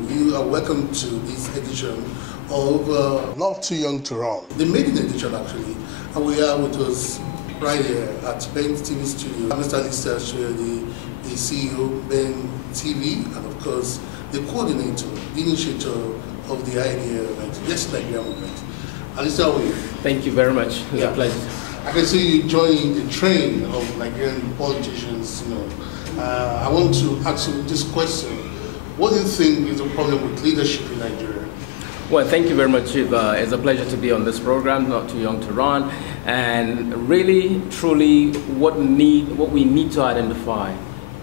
you are welcome to this edition of Not Too Young to Run, the maiden edition actually, and we are with us right here at Ben TV Studio. Mr. Alistar, Soyode, the CEO, Ben TV, and of course the coordinator, the initiator of the idea event, Yes Nigeria movement. Alistar, how are you? Thank you very much. It's a pleasure. I can see you joining the train of Nigerian politicians. I want to ask you this question. What do you think is the problem with leadership in Nigeria? Well, thank you very much, Chief. It's a pleasure to be on this program, Not Too Young to Run. And really, truly, what we need to identify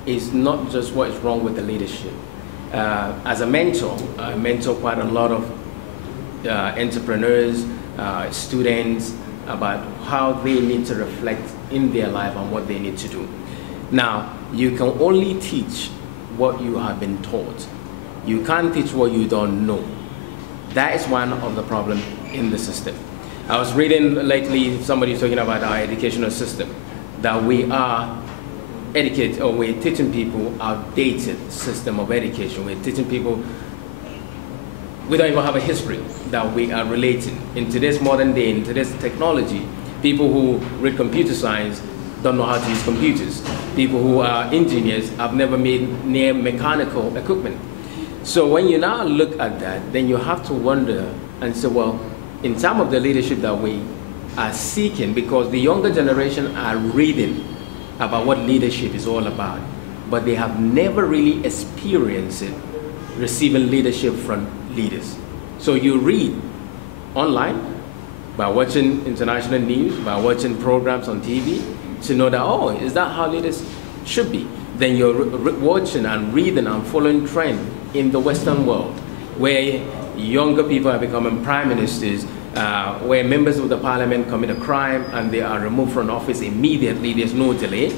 is not just what is wrong with the leadership. As a mentor, I mentor quite a lot of entrepreneurs, students, about how they need to reflect in their life and what they need to do. Now, you can only teach what you have been taught. You can't teach what you don't know. That is one of the problems in the system. I was reading lately, somebody talking about our educational system, that we are we're teaching people outdated system of education. We're teaching people, we don't even have a history that we are relating. In today's modern day, in today's technology, people who read computer science don't know how to use computers. People who are engineers have never made near mechanical equipment. So when you now look at that, then you have to wonder and say, well, in terms of the leadership that we are seeking, because the younger generation are reading about what leadership is all about, but they have never really experienced it, receiving leadership from leaders. So you read online by watching international news, by watching programs on TV, to know that, oh, is that how leaders should be? Then you're watching and reading and following trend in the Western world, where younger people are becoming prime ministers, where members of the parliament commit a crime and they are removed from office immediately, there's no delay.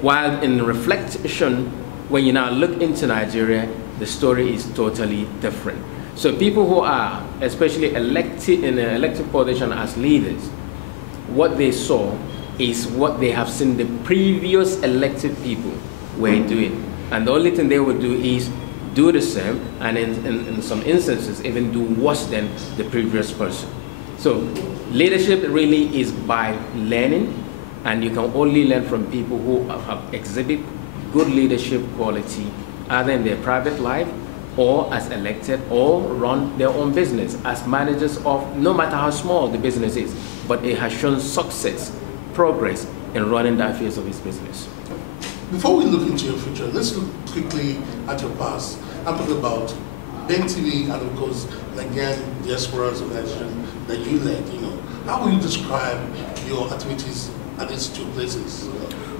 While in reflection, when you now look into Nigeria, the story is totally different. So people who are especially elected in an elected position as leaders, what they saw is what they have seen the previous elected people were doing. And the only thing they would do is do the same, and in some instances even do worse than the previous person. So leadership really is by learning, and you can only learn from people who exhibit good leadership quality, either in their private life or as elected, or run their own business as managers of, no matter how small the business is, but it has shown success, progress in running the affairs of his business. Before we look into your future, let's look quickly at your past. I'm talking about Ben TV and of course Nigerian diaspora organization that you led. How will you describe your activities at these two places?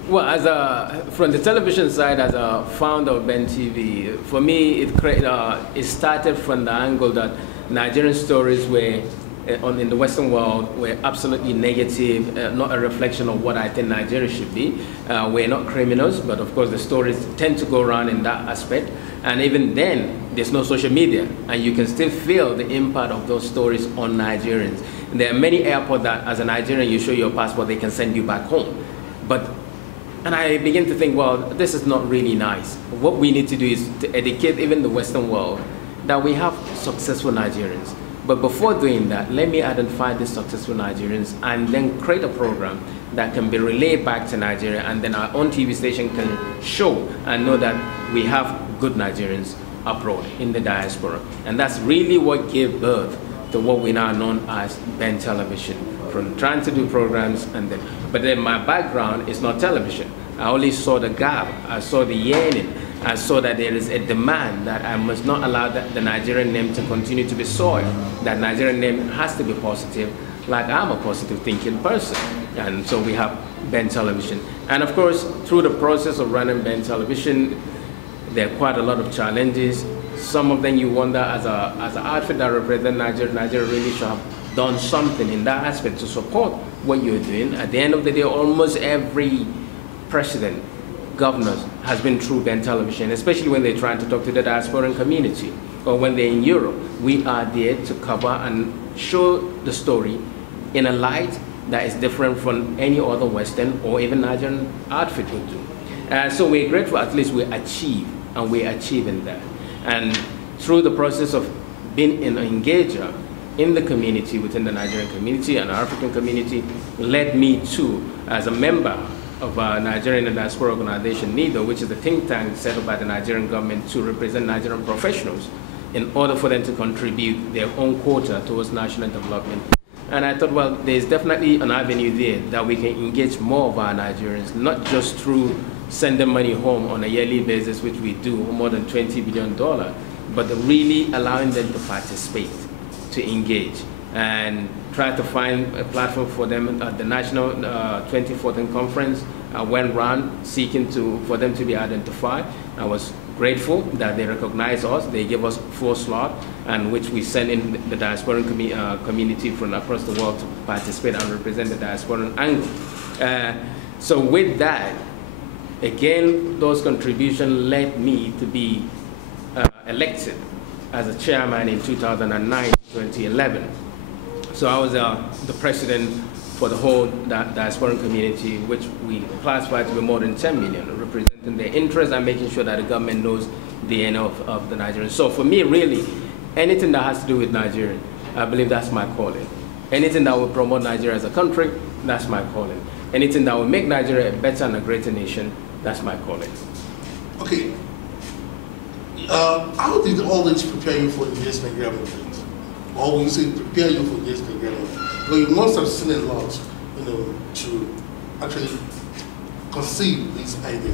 Well, from the television side, as a founder of Ben TV, for me, it started from the angle that Nigerian stories were, in the Western world, were absolutely negative, not a reflection of what I think Nigeria should be. We're not criminals, but of course the stories tend to go around in that aspect. And even then, there's no social media, and you can still feel the impact of those stories on Nigerians. And there are many airports that, as a Nigerian, you show your passport, they can send you back home. And I begin to think, well, this is not really nice. What we need to do is to educate even the Western world that we have successful Nigerians. But before doing that, let me identify the successful Nigerians and then create a program that can be relayed back to Nigeria, and then our own TV station can show and know that we have good Nigerians abroad in the diaspora. And that's really what gave birth to what we now known as Ben Television, from trying to do programs but then my background is not television. I only saw the gap, I saw the yearning, I saw that there is a demand that I must not allow the Nigerian name to continue to be soiled, that Nigerian name has to be positive, like I'm a positive thinking person. And so we have Ben Television. And of course, through the process of running Ben Television, there are quite a lot of challenges. Some of them you wonder, as an outfit that represents Nigeria really should have done something in that aspect to support what you're doing. At the end of the day, almost every president, governor has been through Ben Television, especially when they're trying to talk to the diasporan community, or when they're in Europe. We are there to cover and show the story in a light that is different from any other Western or even Nigerian outfit would do. So we're grateful at least we achieve, and we're achieving that. And through the process of being an engager in the community, within the Nigerian community and African community, led me to, as a member of a Nigerian diaspora organization, NIDO, which is a think tank set up by the Nigerian government to represent Nigerian professionals in order for them to contribute their own quota towards national development. And I thought, well, there's definitely an avenue there that we can engage more of our Nigerians, not just through sending money home on a yearly basis, which we do, more than $20 billion, but really allowing them to participate, to engage, and try to find a platform for them at the National 2014 conference. I went around seeking for them to be identified. I was grateful that they recognized us. They gave us a full slot, and which we sent in the diasporan community from across the world to participate and represent the diasporan angle. So with that, again, those contributions led me to be elected as a chairman in 2009, 2011. So I was the president for the whole diasporan community, which we classified to be more than 10 million, representing their interests and making sure that the government knows the end of the Nigerians. So for me, really, anything that has to do with Nigeria, I believe that's my calling. Anything that will promote Nigeria as a country, that's my calling. Anything that will make Nigeria a better and a greater nation, that's my calling. Okay. How did all this prepare you for the Yes Nigeria movement? Or when you say prepare you for the Yes Nigeria movement? Because you must have seen a lot, to actually conceive this idea.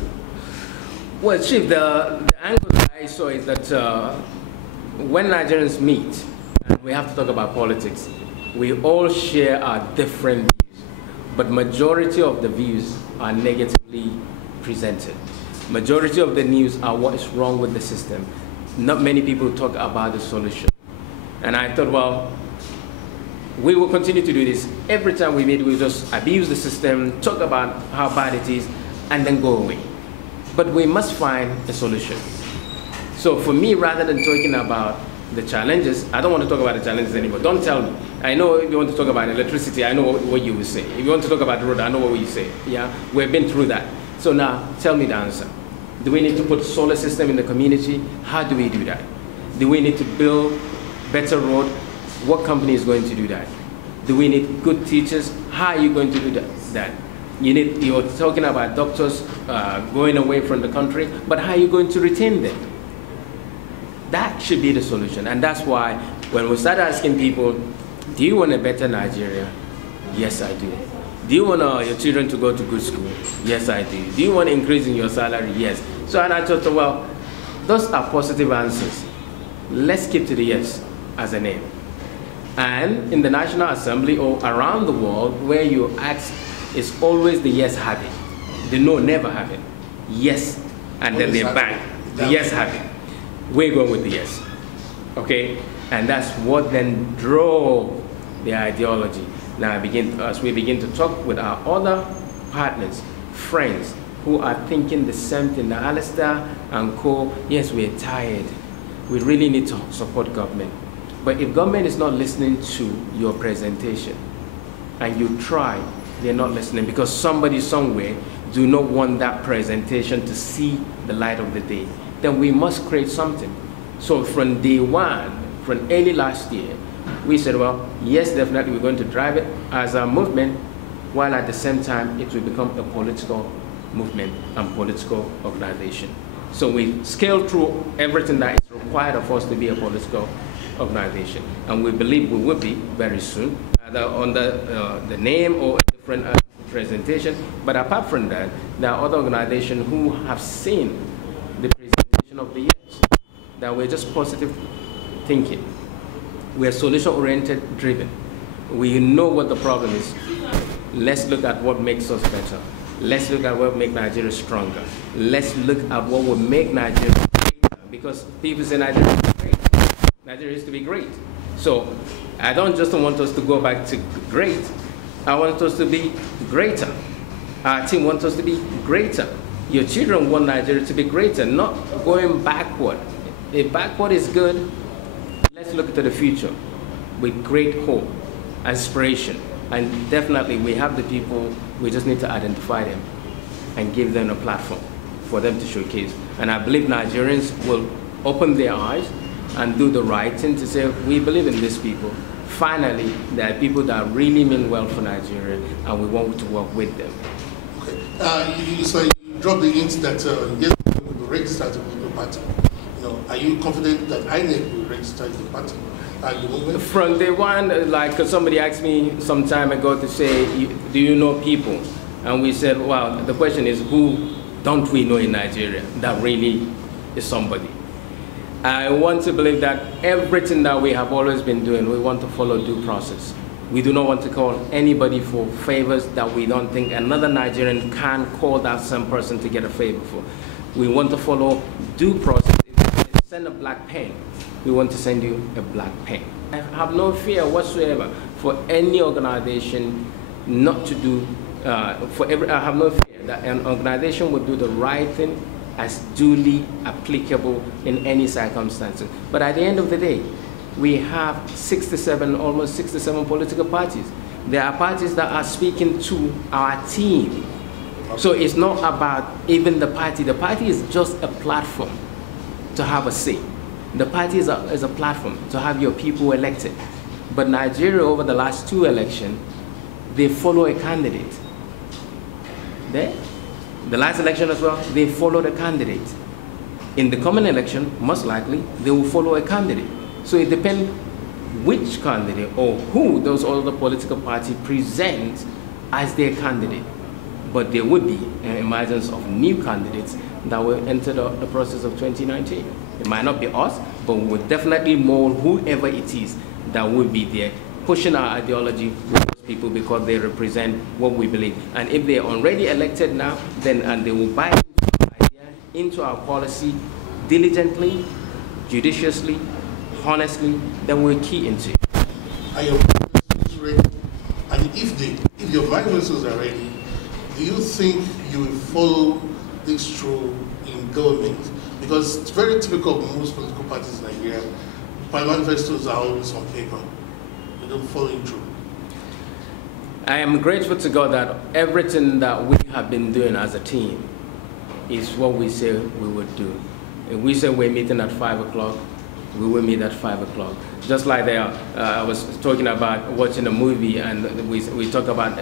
Well, Chief, the angle that I saw is that when Nigerians meet, and we have to talk about politics, we all share our different views, but majority of the views are negatively presented. Majority of the news are what is wrong with the system. Not many people talk about the solution. And I thought, well, we will continue to do this. Every time we meet, we'll just abuse the system, talk about how bad it is, and then go away. But we must find a solution. So for me, rather than talking about the challenges, I don't want to talk about the challenges anymore. Don't tell me. I know if you want to talk about electricity, I know what you will say. If you want to talk about the road, I know what you say. Yeah, we've been through that. So now, tell me the answer. Do we need to put solar system in the community? How do we do that? Do we need to build better road? What company is going to do that? Do we need good teachers? How are you going to do that? You're talking about doctors going away from the country, but how are you going to retain them? That should be the solution. And that's why when we start asking people, do you want a better Nigeria? Yes, I do. Do you want your children to go to good school? Yes, I do. Do you want an increase in your salary? Yes. So and I thought, well, those are positive answers. Let's keep to the yes as a name. And in the National Assembly or around the world, where you ask, is always the yes have it. The no never have it. Yes, and then they bang. The yes have it. We're going with the yes. Okay? And that's what then drove the ideology. Now, as we begin to talk with our other partners, friends, who are thinking the same thing, now Alistar and co, yes, we're tired. We really need to support government. But if government is not listening to your presentation, and you try, they're not listening because somebody somewhere do not want that presentation to see the light of the day, then we must create something. So from day one, from early last year, we said, well, yes, definitely we're going to drive it as a movement, while at the same time it will become a political movement and political organization. So we scaled through everything that is required of us to be a political organization. And we believe we will be very soon, either under the name or a different presentation. But apart from that, there are other organizations who have seen the presentation of the years, that we're just positive thinking. We're solution-oriented driven. We know what the problem is. Let's look at what makes us better. Let's look at what makes Nigeria stronger. Let's look at what will make Nigeria greater. Because people say Nigeria is great. Nigeria used to be great. So I don't just want us to go back to great. I want us to be greater. Our team wants us to be greater. Your children want Nigeria to be greater, not going backward. If backward is good, let's look to the future with great hope, aspiration. And definitely we have the people, we just need to identify them and give them a platform for them to showcase. And I believe Nigerians will open their eyes and do the right thing to say, we believe in these people. Finally, there are people that really mean well for Nigeria, and we want to work with them. Okay. So you dropped the hint that yes, we will register as a political party. Are you confident that INEC will register as a party at the moment? From day one, like somebody asked me some time ago to say, do you know people? And we said, well, the question is, who don't we know in Nigeria that really is somebody? I want to believe that everything that we have always been doing, we want to follow due process. We do not want to call anybody for favors that we don't think another Nigerian can call that same person to get a favor for. We want to follow due process. If you send a black pen, we want to send you a black pen. I have no fear whatsoever for any organization not to do, I have no fear that an organization would do the right thing as duly applicable in any circumstances. But at the end of the day, we have almost 67 political parties. There are parties that are speaking to our team. So it's not about even the party. The party is just a platform to have a say. The party is a platform to have your people elected. But Nigeria, over the last 2 elections, they follow a candidate. The last election as well, they followed a candidate. In the coming election, most likely, they will follow a candidate. So it depends which candidate or who those other political parties present as their candidate. But there would be an emergence of new candidates that will enter the process of 2019. It might not be us, but we will definitely mold whoever it is that will be there, pushing our ideology with those people because they represent what we believe. And if they are already elected now, then and they will buy into our idea, into our policy diligently, judiciously, honestly, then we'll key into it. Are your manifestos ready? And if your manifestos are ready, do you think you will follow this through in government? Because it's very typical of most political parties in Nigeria. Manifestos are always on paper. They don't follow it through. I am grateful to God that everything that we have been doing as a team is what we say we would do. If we say we're meeting at 5 o'clock, we will meet at 5 o'clock. Just like I was talking about watching a movie and we talk about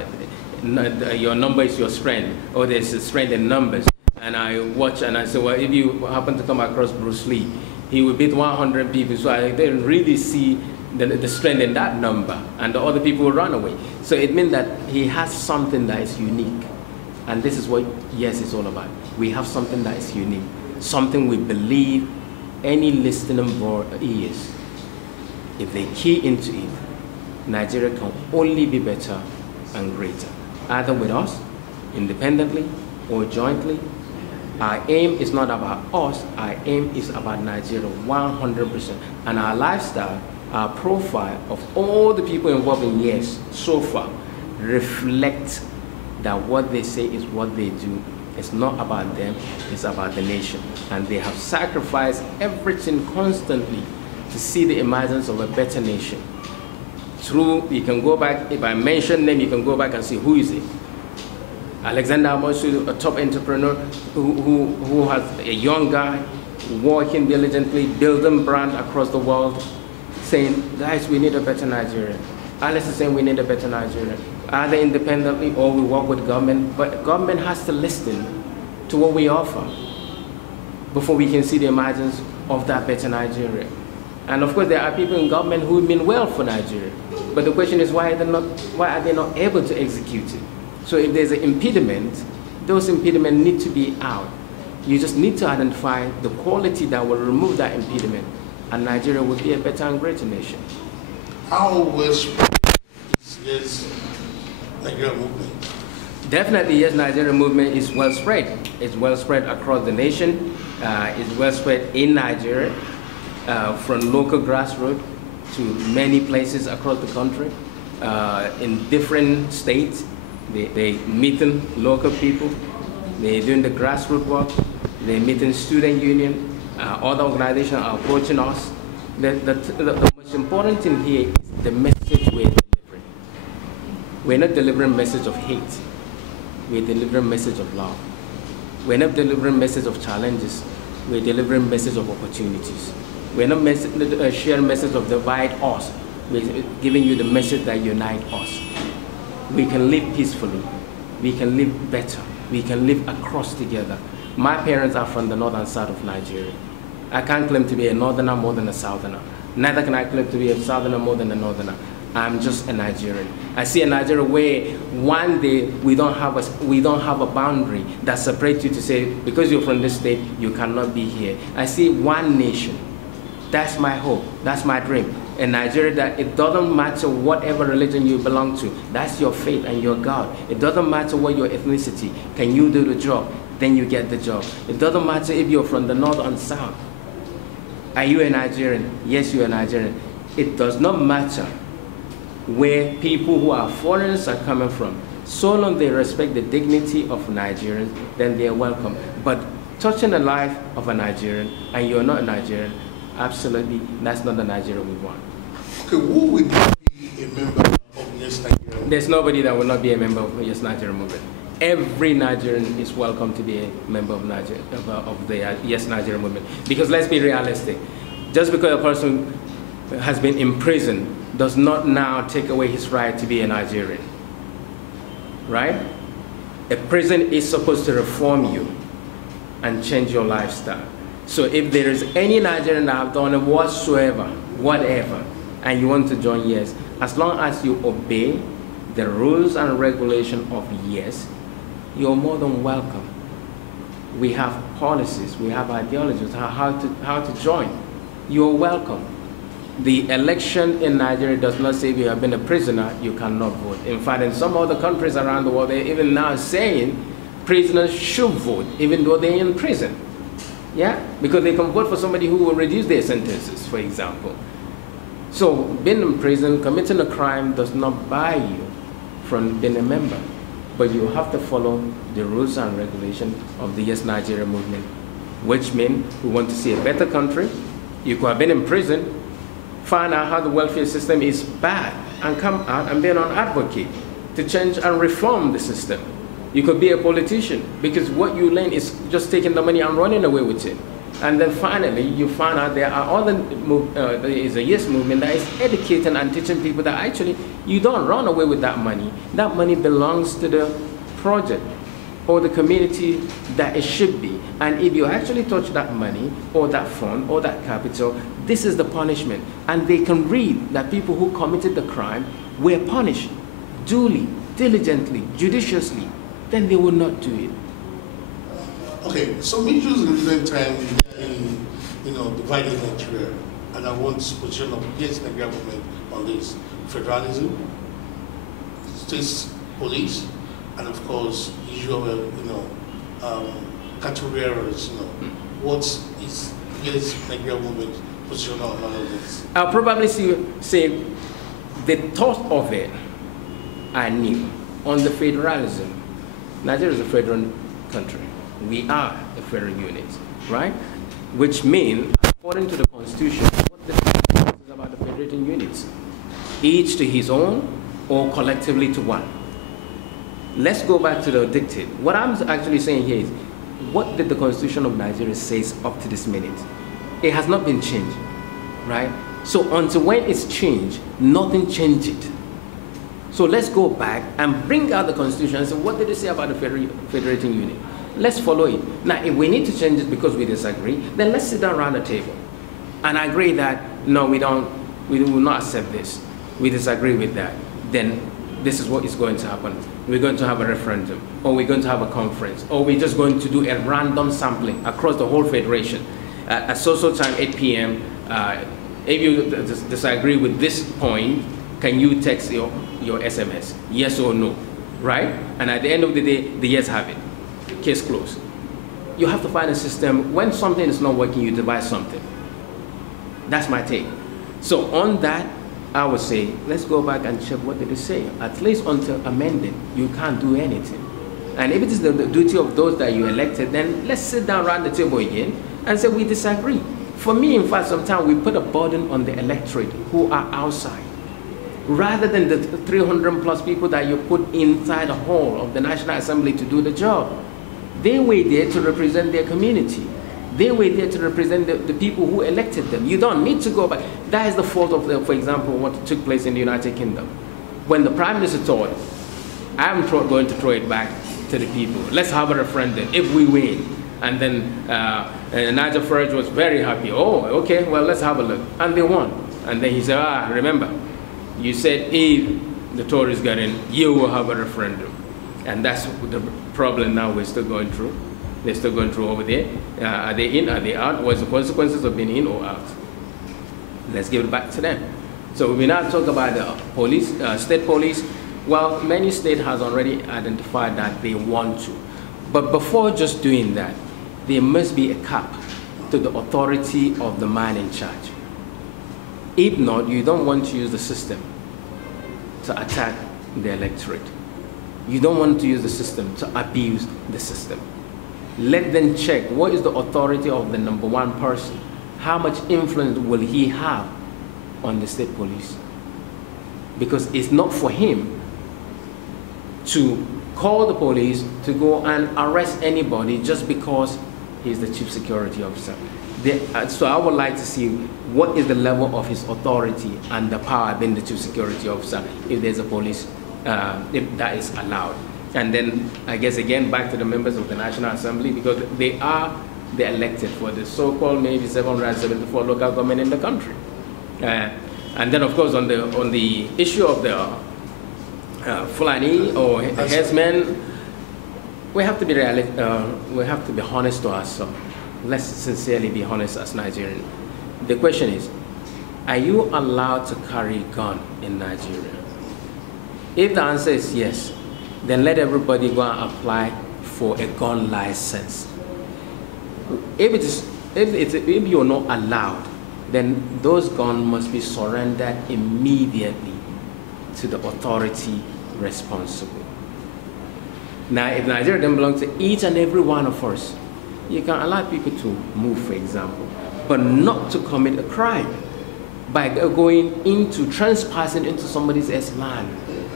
your number is your strength, or there's a strength in numbers. And I watch and I say, well, if you happen to come across Bruce Lee, he will beat 100 people. So I didn't really see the strength in that number, and the other people will run away. So it means that he has something that is unique. And this is what YES is all about. We have something that is unique, something we believe any listening board ears, if they key into it, Nigeria can only be better and greater, either with us, independently or jointly. Our aim is not about us, our aim is about Nigeria 100%. And our lifestyle, our profile of all the people involved in YES so far reflect that what they say is what they do. It's not about them, it's about the nation. And they have sacrificed everything constantly to see the emergence of a better nation. Through, you can go back, if I mention them, you can go back and see who is it. Alexander Amosu, a top entrepreneur who has a young guy working diligently, building brand across the world, saying, guys, we need a better Nigeria. Alice is saying we need a better Nigeria. Either independently or we work with government, but government has to listen to what we offer before we can see the emergence of that better Nigeria. And of course, there are people in government who mean well for Nigeria, but the question is why are they not able to execute it? So if there's an impediment, those impediments need to be out. You just need to identify the quality that will remove that impediment, and Nigeria will be a better and greater nation. How well spread is YES Nigeria movement? Definitely, yes, Nigeria movement is well spread. It's well spread across the nation. It's well spread in Nigeria, from local grassroots to many places across the country, in different states. They meeting local people. They're doing the grassroots work. They're meeting student union. Other organizations are approaching us. The most important thing here is the message we're delivering. We're not delivering a message of hate. We're delivering a message of love. We're not delivering a message of challenges. we're delivering message of opportunities. We're not sharing message of divide us. We're giving you the message that unite us. We can live peacefully. We can live better. We can live across together. My parents are from the north and south of Nigeria. I can't claim to be a northerner more than a southerner. Neither can I claim to be a southerner more than a northerner. I'm just a Nigerian. I see a Nigeria where one day we don't have a boundary that separates you to say, because you're from this state, you cannot be here. I see one nation. That's my hope. That's my dream. A Nigeria that it doesn't matter whatever religion you belong to. That's your faith and your God. It doesn't matter what your ethnicity. Can you do the job? Then you get the job. It doesn't matter if you're from the north and south. Are you a Nigerian? Yes, you're a Nigerian. It does not matter where people who are foreigners are coming from. So long they respect the dignity of Nigerians, then they are welcome. But touching the life of a Nigerian and you're not a Nigerian, absolutely, that's not the Nigeria we want. Okay, who will not be a member of Yes Nigeria? There's nobody that will not be a member of Yes Nigeria movement. Every Nigerian is welcome to be a member of the Yes Nigeria movement. Because let's be realistic. Just because a person has been imprisoned does not now take away his right to be a Nigerian. Right? A prison is supposed to reform you and change your lifestyle. So if there is any Nigerian that have done it whatsoever, whatever, and you want to join Yes, as long as you obey the rules and regulation of Yes, you're more than welcome. We have policies, we have ideologies, how to join. You're welcome. The election in Nigeria does not say if you have been a prisoner, you cannot vote. In fact, in some other countries around the world, they're even now saying prisoners should vote, even though they're in prison. Yeah? Because they can vote for somebody who will reduce their sentences, for example. So being in prison, committing a crime does not bar you from being a member. But you have to follow the rules and regulations of the Yes Nigeria movement, which means we want to see a better country. You could have been in prison, find out how the welfare system is bad, and come out and be an advocate to change and reform the system. You could be a politician, because what you learn is just taking the money and running away with it. And then finally, you find out there are other, there is a Yes movement that is educating and teaching people that actually you don't run away with that money. That money belongs to the project or the community that it should be. And if you actually touch that money or that fund or that capital, this is the punishment. And they can read that people who committed the crime were punished duly, diligently, judiciously. Then they will not do it. Okay, some issues in recent time divided Nigeria, and I want to position of Yes Nigeria government on this: federalism, state police, and of course issue of cattle rearers. What is Yes Nigeria movement position on all of this? I'll probably say the thought of it I knew on the federalism. Nigeria is a federal country. We are a federal unit, right? Which means, according to the Constitution, what the Constitution is about the federating units, each to his own or collectively to one. Let's go back to the dictate. What I'm actually saying here is, what did the Constitution of Nigeria say up to this minute? It has not been changed, right? So until when it's changed, nothing changed it. So let's go back and bring out the Constitution and say, what did it say about the federating unit? Let's follow it. Now, if we need to change it because we disagree, then let's sit down around the table and agree that, no, we will not accept this. We disagree with that. Then this is what is going to happen. We're going to have a referendum, or we're going to have a conference, or we're just going to do a random sampling across the whole federation. At social time, 8 p.m., if you disagree with this point, can you text your SMS, yes or no, right? And at the end of the day, the yes have it. Case closed. You have to find a system. When something is not working, you devise something. That's my take. So on that, I would say, let's go back and check what did it say. At least until amended, you can't do anything. And if it is the duty of those that you elected, then let's sit down around the table again and say we disagree. For me, in fact, sometimes we put a burden on the electorate who are outside, rather than the 300 plus people that you put inside the hall of the National Assembly to do the job. They were there to represent their community. They were there to represent the people who elected them. You don't need to go back. That is the fault of, for example, what took place in the United Kingdom. When the Prime Minister thought, I'm going to throw it back to the people. Let's have a referendum if we win. And then Nigel Farage was very happy. Oh, okay, well, let's have a look. And they won. And then he said, remember, you said if the Tories got in, you will have a referendum. And that's the problem now we're still going through. They're still going through over there. Are they in? Are they out? What's the consequences of being in or out? Let's give it back to them. So we now talk about the police, state police. Well, many states has already identified that they want to. But before just doing that, there must be a cap to the authority of the man in charge. If not, you don't want to use the system to attack the electorate. You don't want to use the system to abuse the system. Let them check what is the authority of the number one person. How much influence will he have on the state police? Because it's not for him to call the police to go and arrest anybody just because he's the chief security officer. So I would like to see what is the level of his authority and the power being the chief security officer if there's a police, if that is allowed. And then I guess again back to the members of the National Assembly, because they're elected for the so-called maybe 774 local government in the country. And then of course on the issue of the Fulani or headsmen, we have to be we have to be honest to ourselves. Let's sincerely be honest as Nigerians. The question is, are you allowed to carry a gun in Nigeria? If the answer is yes, then let everybody go and apply for a gun license. If you're not allowed, then those guns must be surrendered immediately to the authority responsible. Now, if Nigeria doesn't belong to each and every one of us, you can allow people to move, for example, but not to commit a crime by going into, trespassing into somebody's land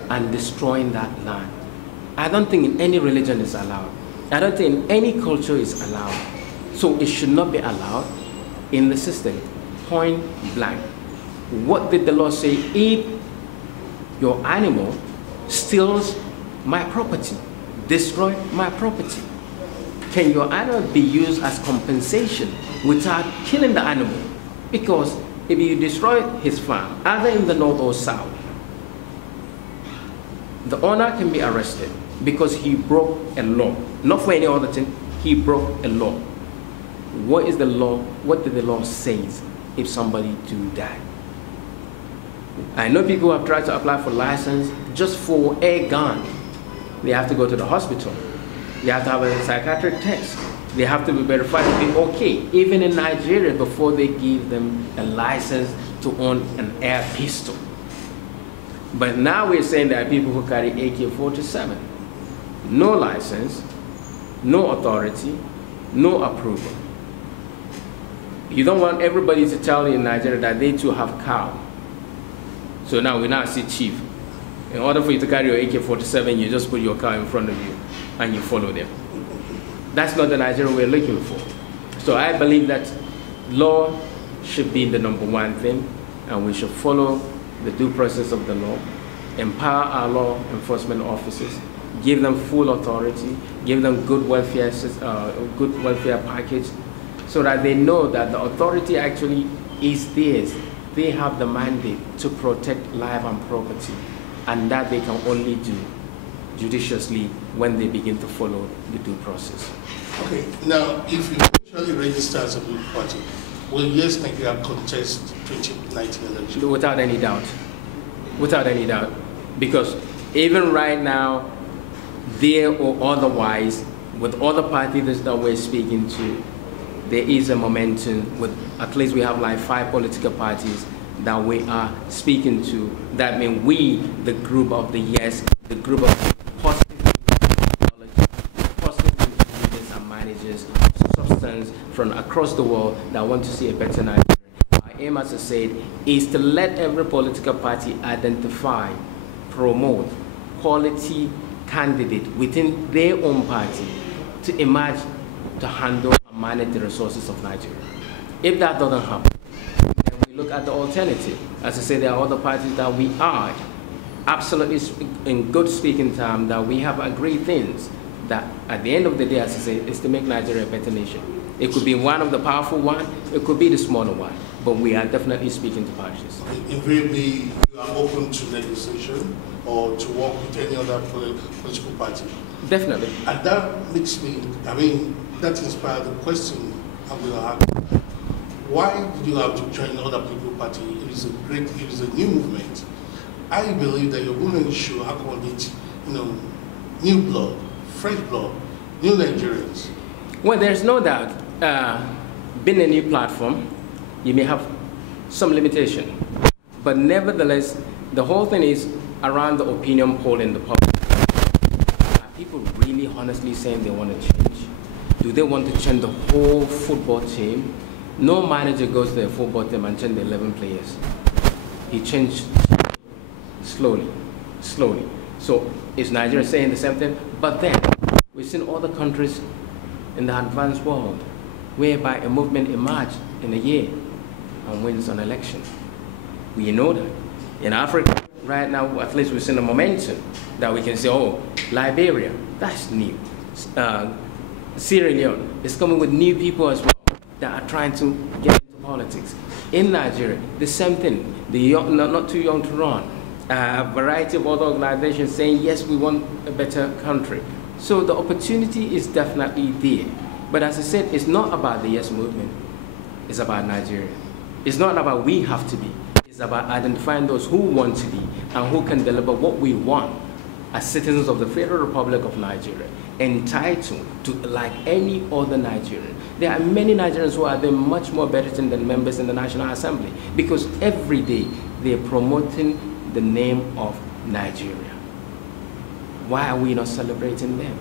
and destroying that land. I don't think in any religion is allowed. I don't think in any culture is allowed. So it should not be allowed in the system, point blank. What did the law say? If your animal steals my property, destroy my property, can your animal be used as compensation without killing the animal? Because if you destroy his farm, either in the north or south, the owner can be arrested because he broke a law. Not for any other thing, he broke a law. What is the law? What did the law say if somebody do that? I know people who have tried to apply for license just for a gun. They have to go to the hospital. They have to have a psychiatric test. They have to be verified to be okay, even in Nigeria, before they give them a license to own an air pistol. But now we're saying there are people who carry AK-47. No license, no authority, no approval. You don't want everybody to tell you in Nigeria that they too have cow. So now we now see chief. In order for you to carry your AK-47, you just put your car in front of you and you follow them. That's not the Nigeria we're looking for. So I believe that law should be the number one thing, and we should follow the due process of the law, empower our law enforcement officers, give them full authority, give them good welfare package, so that they know that the authority actually is theirs. They have the mandate to protect life and property, and that they can only do judiciously when they begin to follow the due process. Okay, now if you actually register as a political party, will Yes Nigeria contest 2019 election? Without any doubt. Without any doubt. Because even right now, there or otherwise, with other parties that we're speaking to, there is a momentum with, at least we have like 5 political parties that we are speaking to. That means we, the group of the Yes, the group of positive leaders and managers of substance from across the world that want to see a better Nigeria. Our aim, as I said, is to let every political party identify, promote quality candidate within their own party to emerge to handle manage the resources of Nigeria. If that doesn't happen, then we look at the alternative. As I say, there are other parties that we are absolutely in good speaking terms that we have agreed things that at the end of the day, as I say, is to make Nigeria a better nation. It could be one of the powerful one, it could be the smaller one, but we are definitely speaking to parties. Invariably, you are open to negotiation or to work with any other political party. Definitely. And that makes me, that inspired the question I'm going to ask. Why did you have to join other political party? It is a new movement. I believe that your movement should accommodate, new blood, fresh blood, new Nigerians. Well, there's no doubt, being a new platform, you may have some limitation. But nevertheless, the whole thing is around the opinion poll in the public. Are people really honestly saying they want to change? Do they want to change the whole football team? No manager goes to a football team and change the 11 players. He changed slowly. So is Nigeria saying the same thing? But then, we've seen other countries in the advanced world whereby a movement emerged in a year and wins an election. We know that. In Africa, right now, at least we've seen a momentum that we can say, oh, Liberia, that's new. Sierra Leone is coming with new people as well that are trying to get into politics. In Nigeria, the same thing. The young, not too young to run. A variety of other organizations saying, yes, we want a better country. So the opportunity is definitely there. But as I said, it's not about the yes movement. It's about Nigeria. It's not about we have to be. It's about identifying those who want to be and who can deliver what we want as citizens of the Federal Republic of Nigeria, entitled to like any other Nigerian. There are many Nigerians who are doing much more better than members in the National Assembly because every day they're promoting the name of Nigeria. Why are we not celebrating them?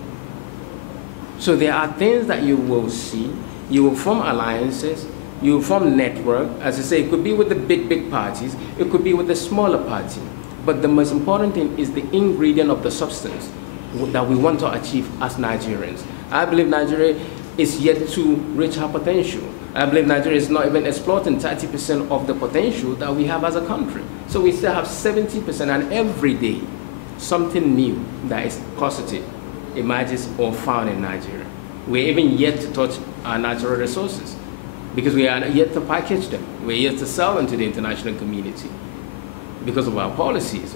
So there are things that you will see. You will form alliances. You will form network. As I say, it could be with the big parties. It could be with the smaller party. But the most important thing is the ingredient of the substance that we want to achieve as Nigerians. I believe Nigeria is yet to reach our potential. I believe Nigeria is not even exploiting 30% of the potential that we have as a country. So we still have 70%, and every day, something new that is positive emerges or found in Nigeria. We're even yet to touch our natural resources because we are yet to package them. We're yet to sell them to the international community because of our policies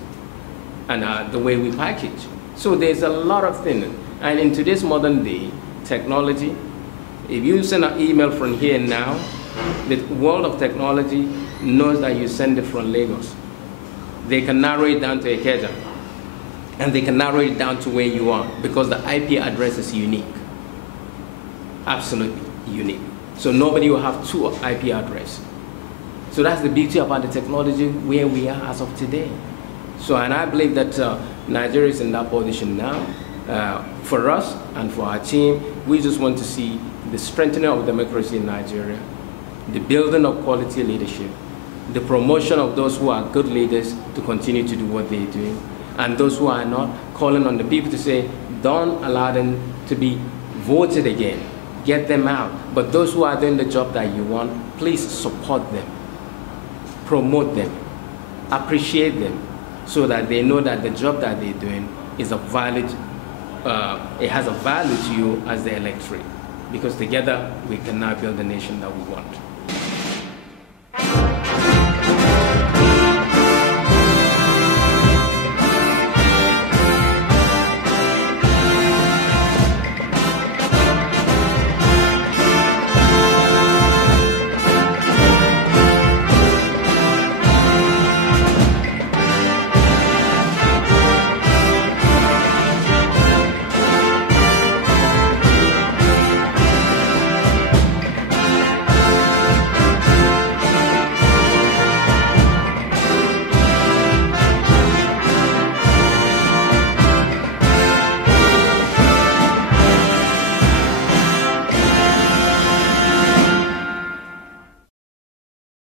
and the way we package. So there's a lot of things. And in today's modern day, technology, if you send an email from here now, the world of technology knows that you send it from Lagos. They can narrow it down to Ikeja. And they can narrow it down to where you are because the IP address is unique. Absolutely unique. So nobody will have two IP addresses. So that's the beauty about the technology where we are as of today. So, and I believe that Nigeria is in that position now. For us and for our team, we just want to see the strengthening of democracy in Nigeria, the building of quality leadership, the promotion of those who are good leaders to continue to do what they're doing, and those who are not, calling on the people to say, don't allow them to be voted again. Get them out. But those who are doing the job that you want, please support them, promote them, appreciate them, so that they know that the job that they're doing is a valid, it has a value to you as the electorate. Because together we can now build the nation that we want.